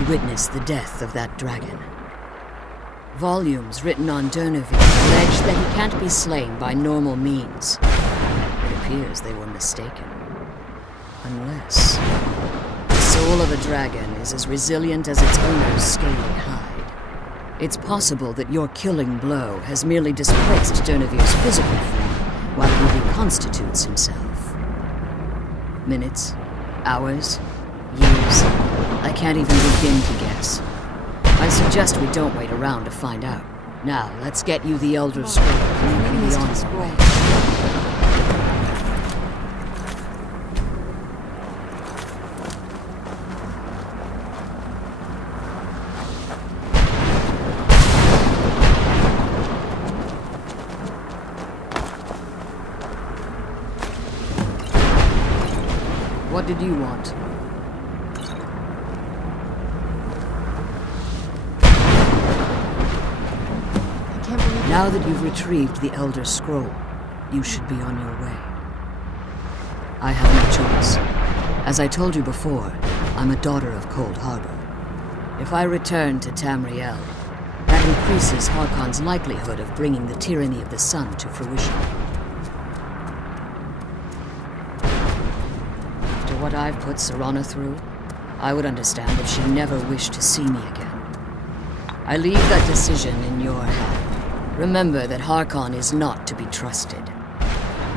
had witnessed the death of that dragon. Volumes written on Durneville allege that he can't be slain by normal means. It appears they were mistaken. Unless the soul of a dragon is as resilient as its owner's scaly hide. It's possible that your killing blow has merely displaced Durneville's physical form while he reconstitutes himself. Minutes, hours, years. I can't even begin to guess. I suggest we don't wait around to find out. Now, let's get you the Elder Scroll and you can be on your way. What did you want? Now that you've retrieved the Elder Scroll, you should be on your way. I have no choice. As I told you before, I'm a daughter of Cold Harbor. If I return to Tamriel, that increases Harkon's likelihood of bringing the tyranny of the sun to fruition. After what I've put Serana through, I would understand if she never wished to see me again. I leave that decision in your hands. Remember that Harkon is not to be trusted.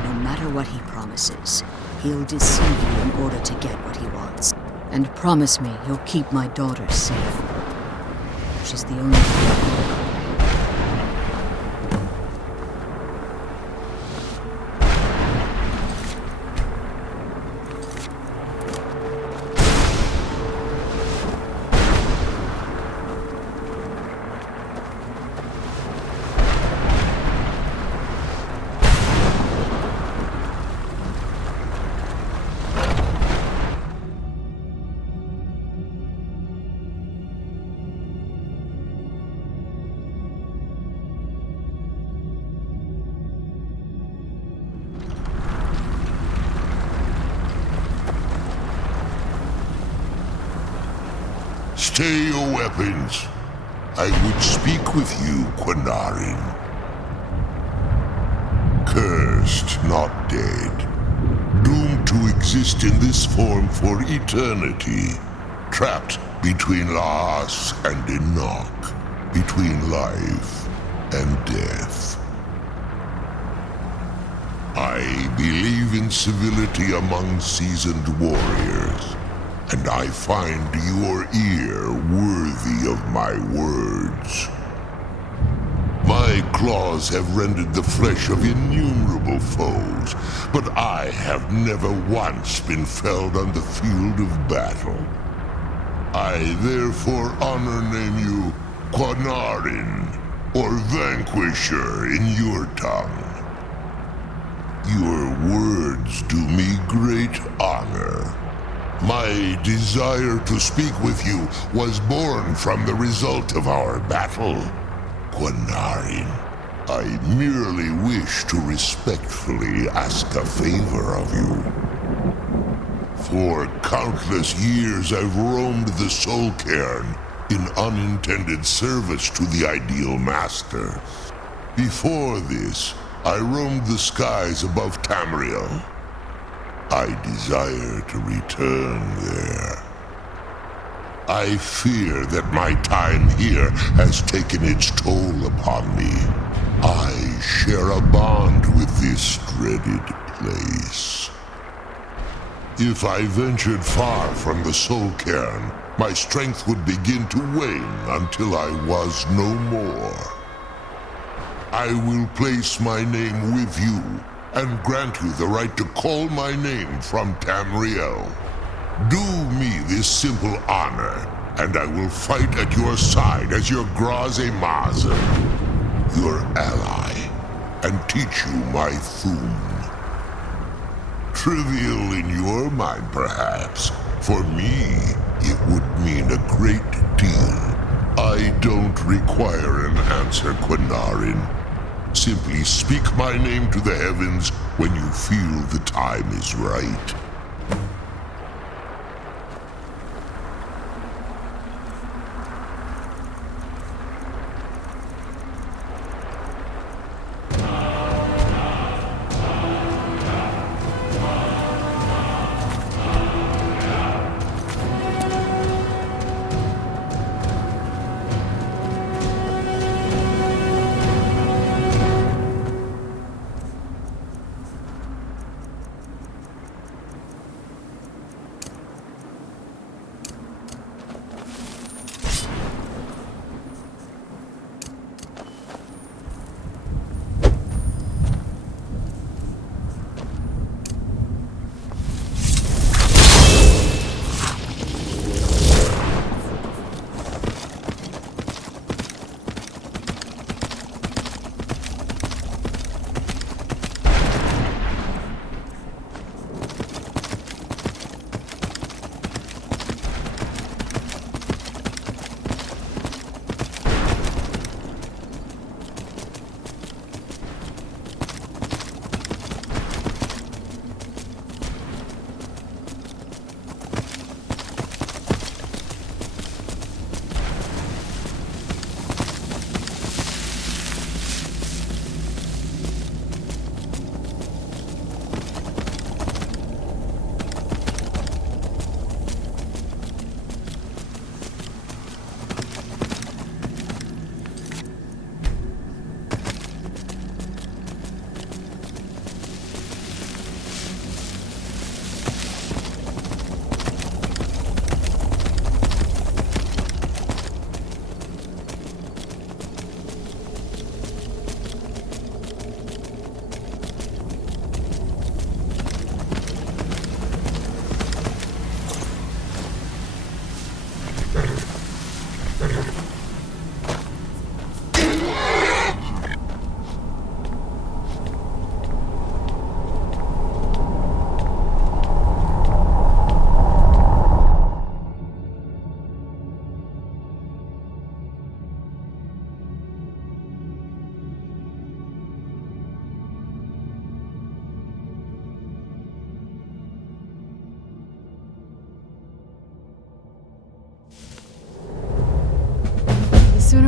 No matter what he promises, he'll deceive you in order to get what he wants. And promise me you'll keep my daughter safe. She's the only thing. Stay your weapons. I would speak with you, Quinarin. Cursed, not dead. Doomed to exist in this form for eternity. Trapped between Laas and Enoch. Between life and death. I believe in civility among seasoned warriors. And I find your ear worthy of my words. My claws have rendered the flesh of innumerable foes, but I have never once been felled on the field of battle. I therefore name you Quinarin, or Vanquisher in your tongue. Your words do me great honor. My desire to speak with you was born from the result of our battle. Quinarin, I merely wish to respectfully ask a favor of you. For countless years I've roamed the Soul Cairn in unintended service to the Ideal Master. Before this, I roamed the skies above Tamriel. I desire to return there. I fear that my time here has taken its toll upon me. I share a bond with this dreaded place. If I ventured far from the Soul Cairn, my strength would begin to wane until I was no more. I will place my name with you and grant you the right to call my name from Tamriel. Do me this simple honor, and I will fight at your side as your Graze Mazen, your ally, and teach you my Thum. Trivial in your mind, perhaps. For me, it would mean a great deal. I don't require an answer, Quinarin. Simply speak my name to the heavens when you feel the time is right.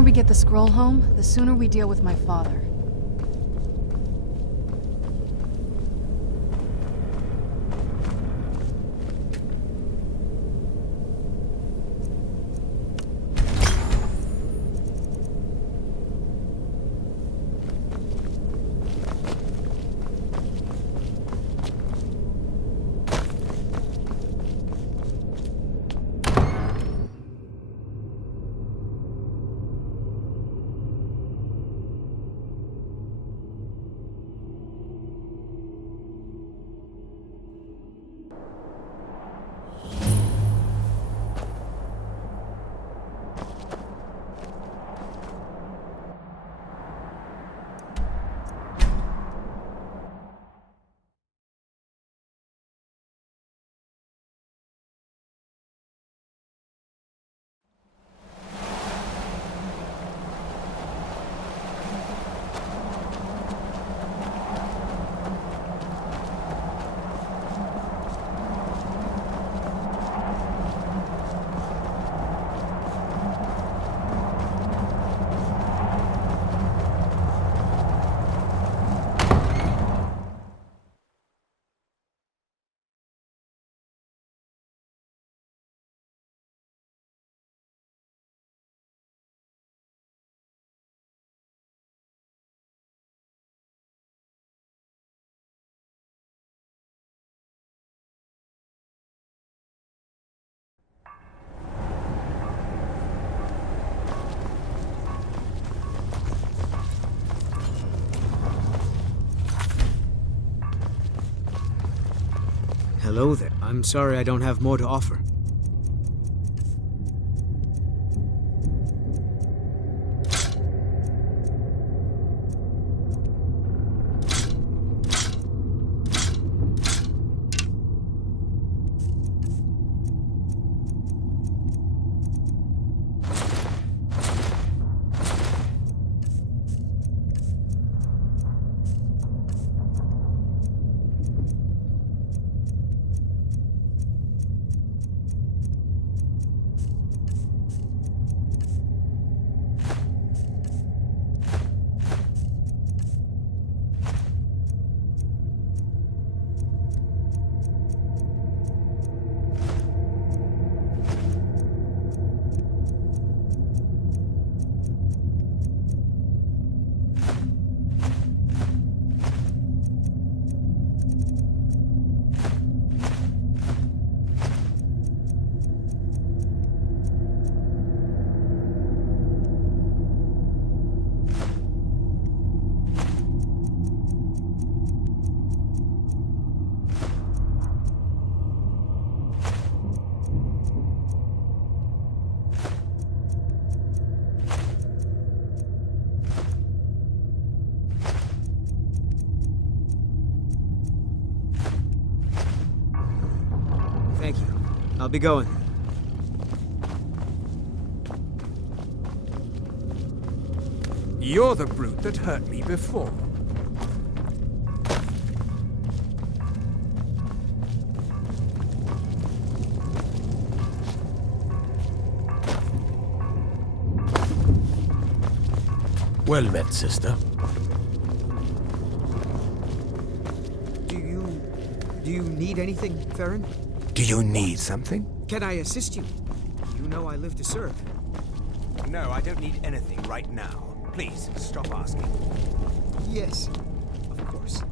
we get the scroll home, the sooner we deal with my father. Hello there. I'm sorry I don't have more to offer. Thank you. I'll be going. You're the brute that hurt me before. Well met, sister. Do you need anything, Farron? Do you need something? Can I assist you? You know I live to serve. No, I don't need anything right now. Please, stop asking. Yes, of course.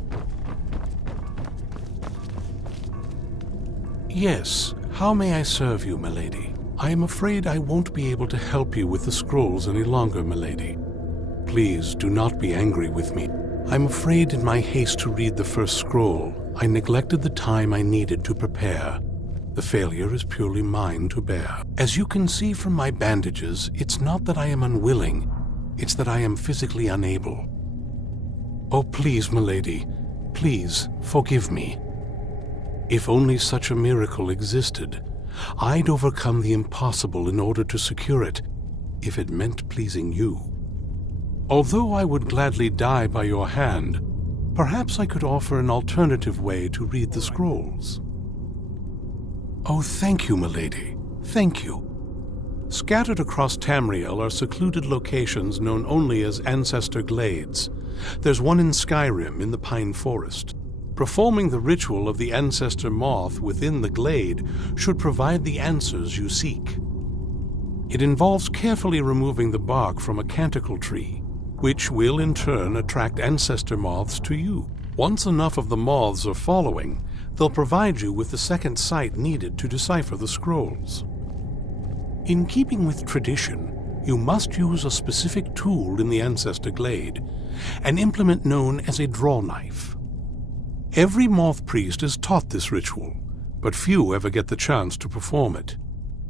Yes, how may I serve you, milady? I am afraid I won't be able to help you with the scrolls any longer, milady. Please do not be angry with me. I'm afraid in my haste to read the first scroll, I neglected the time I needed to prepare. The failure is purely mine to bear. As you can see from my bandages, it's not that I am unwilling, it's that I am physically unable. Oh, please, milady, please forgive me. If only such a miracle existed, I'd overcome the impossible in order to secure it, if it meant pleasing you. Although I would gladly die by your hand, perhaps I could offer an alternative way to read the scrolls. Oh, thank you, milady. Thank you. Scattered across Tamriel are secluded locations known only as Ancestor Glades. There's one in Skyrim in the Pine Forest. Performing the ritual of the Ancestor Moth within the glade should provide the answers you seek. It involves carefully removing the bark from a canticle tree, which will in turn attract Ancestor Moths to you. Once enough of the moths are following, they'll provide you with the second sight needed to decipher the scrolls. In keeping with tradition, you must use a specific tool in the Ancestor Glade, an implement known as a draw knife. Every moth priest is taught this ritual, but few ever get the chance to perform it.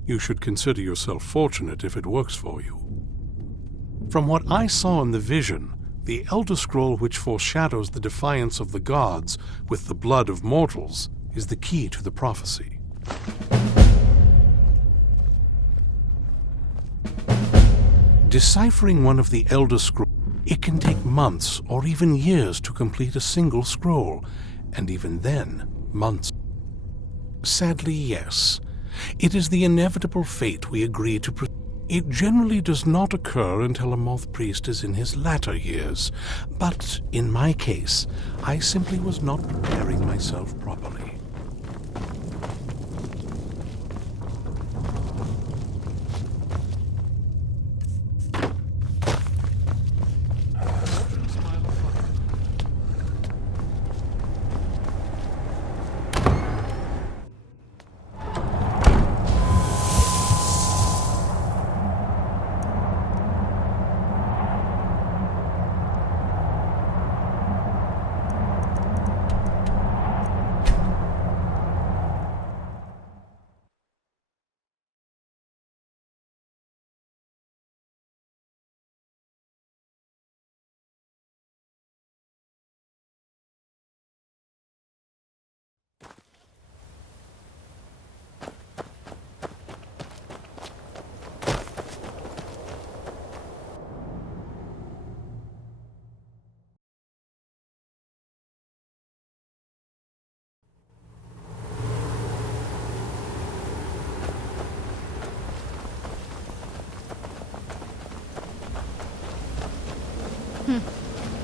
You should consider yourself fortunate if it works for you. From what I saw in the vision, the Elder Scroll which foreshadows the defiance of the gods with the blood of mortals is the key to the prophecy. Deciphering one of the Elder Scrolls, it can take months or even years to complete a single scroll, and even then, months. Sadly, yes. It is the inevitable fate we agree to. It generally does not occur until a moth priest is in his latter years, but in my case, I simply was not preparing myself properly.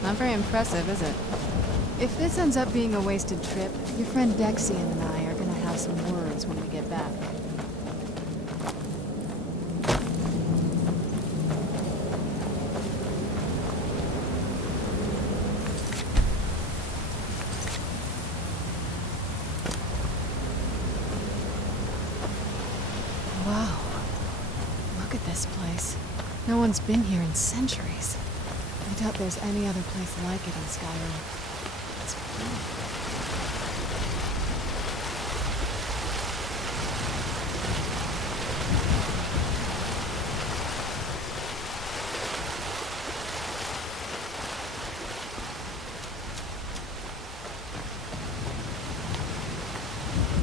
Not very impressive, is it? If this ends up being a wasted trip, your friend Dexian and I are gonna have some words when we get back. Wow. Look at this place. No one's been here in centuries. I doubt there's any other place like it in Skyrim. It's beautiful.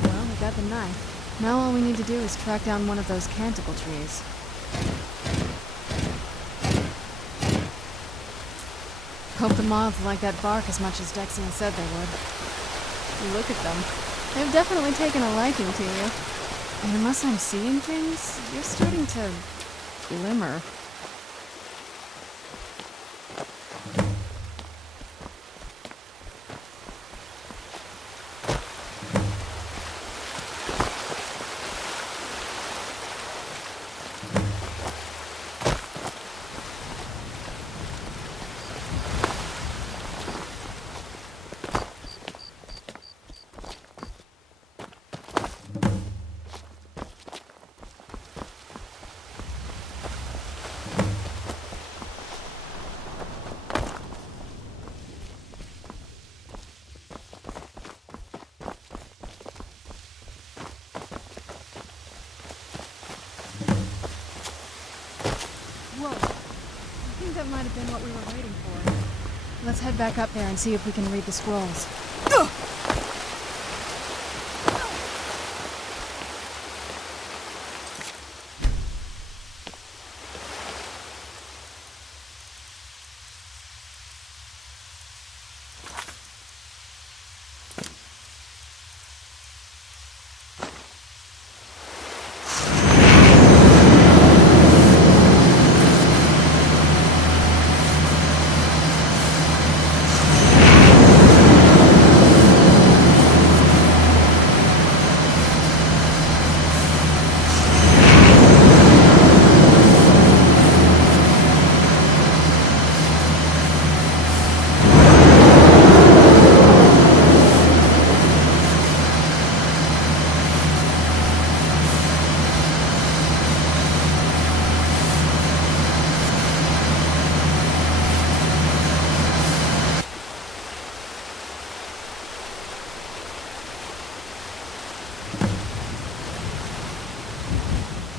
Well, we got the knife. Now all we need to do is track down one of those canticle trees. Hope the moths like that bark as much as Dexian said they would. Look at them. They've definitely taken a liking to you. And unless I'm seeing things, you're starting to glimmer. Whoa. I think that might have been what we were waiting for. Let's head back up there and see if we can read the scrolls.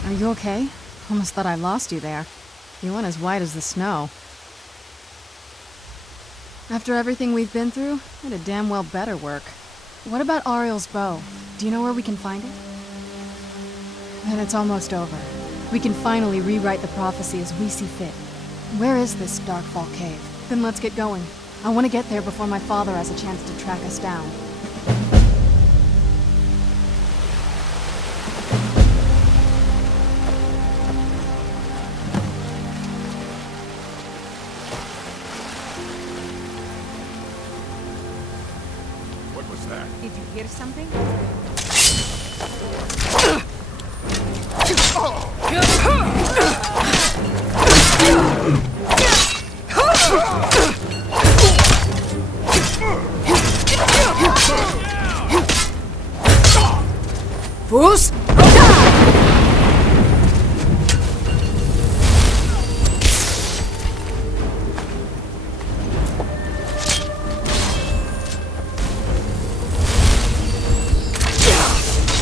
Are you okay? Almost thought I lost you there. You went as white as the snow. After everything we've been through, it'd damn well better work. What about Ariel's bow? Do you know where we can find it? Then it's almost over. We can finally rewrite the prophecy as we see fit. Where is this Darkfall cave? Then let's get going. I want to get there before my father has a chance to track us down. What was that? Did you hear something? Fools!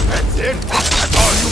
That's it? That's all you...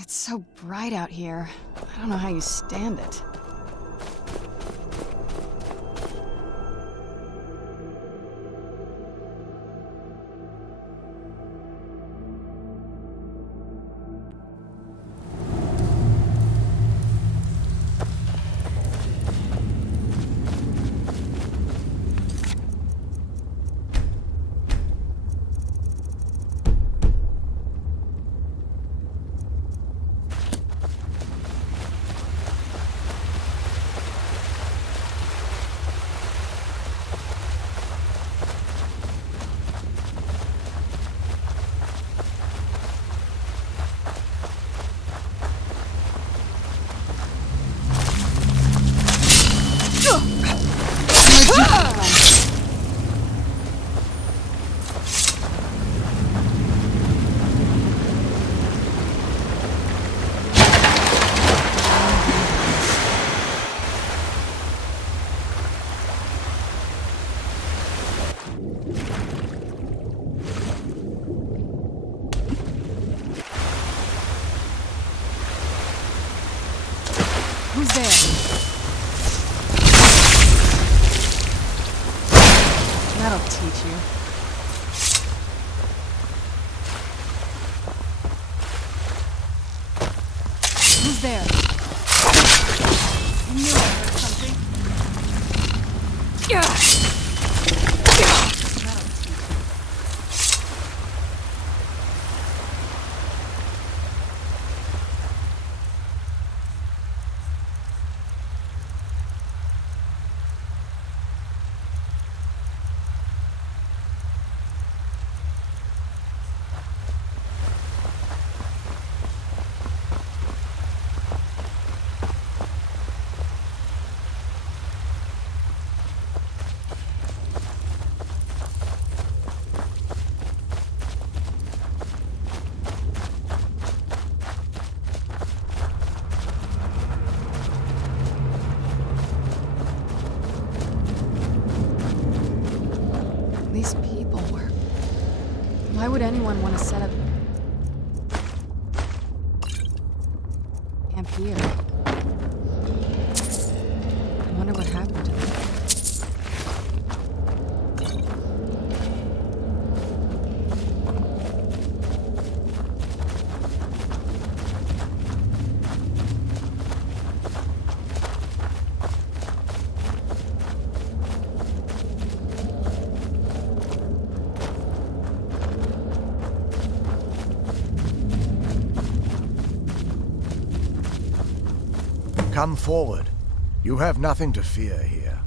It's so bright out here. I don't know how you stand it. Who's there? That'll teach you. Who's there? I knew I heard something. That'll teach you. These people were... Why would anyone want to set up... camp here? I wonder what happened to them. Come forward. You have nothing to fear here.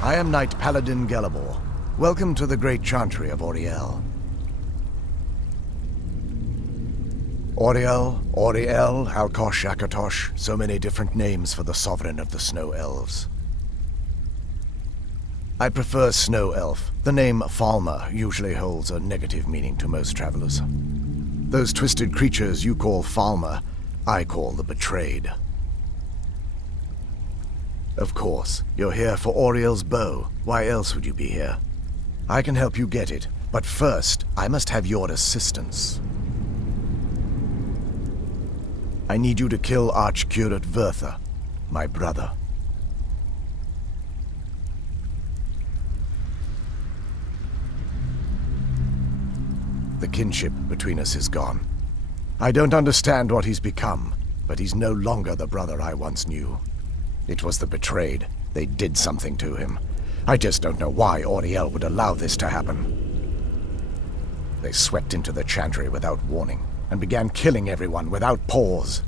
I am Knight Paladin Gelabor. Welcome to the Great Chantry of Auriel. Auriel, Alkosh, Akatosh, so many different names for the sovereign of the Snow Elves. I prefer Snow Elf. The name Falmer usually holds a negative meaning to most travelers. Those twisted creatures you call Falmer, I call the Betrayed. Of course, you're here for Auriel's bow. Why else would you be here? I can help you get it, but first, I must have your assistance. I need you to kill Archcurate Vertha, my brother. The kinship between us is gone. I don't understand what he's become, but he's no longer the brother I once knew. It was the Betrayed. They did something to him. I just don't know why Auriel would allow this to happen. They swept into the Chantry without warning, and began killing everyone without pause.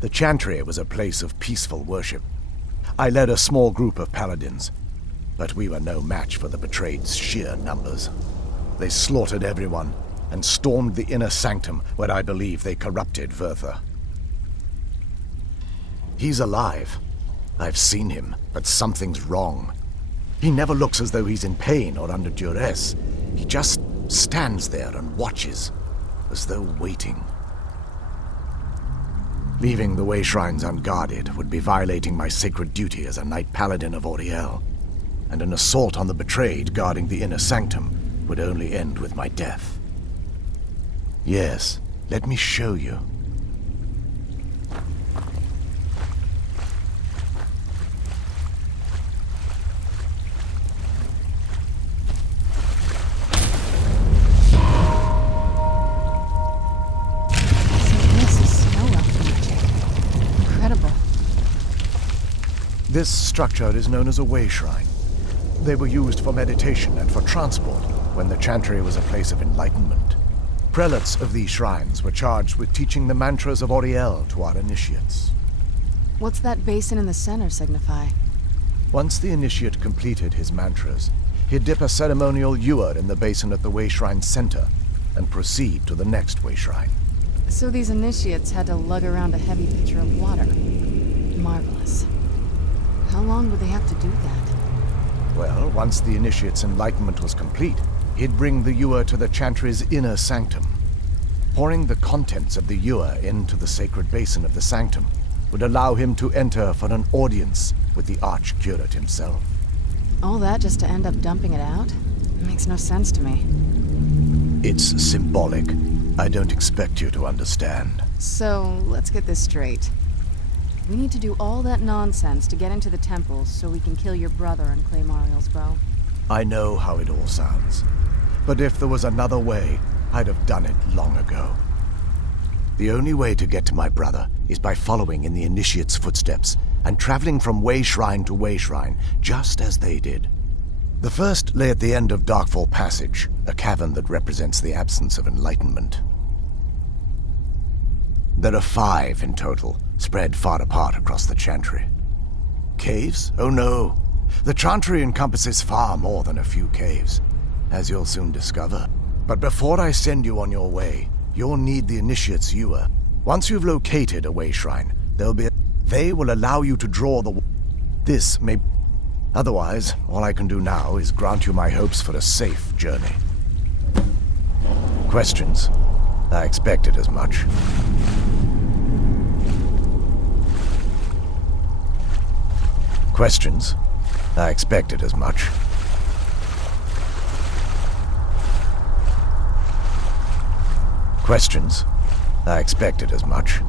The Chantry was a place of peaceful worship. I led a small group of paladins, but we were no match for the Betrayed's sheer numbers. They slaughtered everyone, and stormed the inner sanctum where I believe they corrupted Vertha. He's alive. I've seen him, but something's wrong. He never looks as though he's in pain or under duress. He just stands there and watches, as though waiting. Leaving the way shrines unguarded would be violating my sacred duty as a Knight Paladin of Auriel, and an assault on the Betrayed guarding the inner sanctum would only end with my death. Yes, let me show you. This structure is known as a way shrine. They were used for meditation and for transport when the Chantry was a place of enlightenment. Prelates of these shrines were charged with teaching the mantras of Auriel to our initiates. What's that basin in the center signify? Once the initiate completed his mantras, he'd dip a ceremonial ewer in the basin at the way shrine's center and proceed to the next way shrine. So these initiates had to lug around a heavy pitcher of water. Marvelous. How long would they have to do that? Well, once the initiate's enlightenment was complete, he'd bring the ewer to the Chantry's inner sanctum. Pouring the contents of the ewer into the sacred basin of the sanctum would allow him to enter for an audience with the Archcurate himself. All that just to end up dumping it out? It makes no sense to me. It's symbolic. I don't expect you to understand. So, let's get this straight. We need to do all that nonsense to get into the temples so we can kill your brother and claim Ariel's bow. I know how it all sounds. But if there was another way, I'd have done it long ago. The only way to get to my brother is by following in the initiate's footsteps and traveling from way shrine to way shrine, just as they did. The first lay at the end of Darkfall Passage, a cavern that represents the absence of enlightenment. There are 5 in total, spread far apart across the Chantry. Caves? Oh no. The Chantry encompasses far more than a few caves, as you'll soon discover. But before I send you on your way, you'll need the initiate's ewer. Once you've located a way shrine, they will allow you to draw the... This may... Otherwise, all I can do now is grant you my hopes for a safe journey. Questions? I expected as much. Questions? I expected as much. Questions? I expected as much.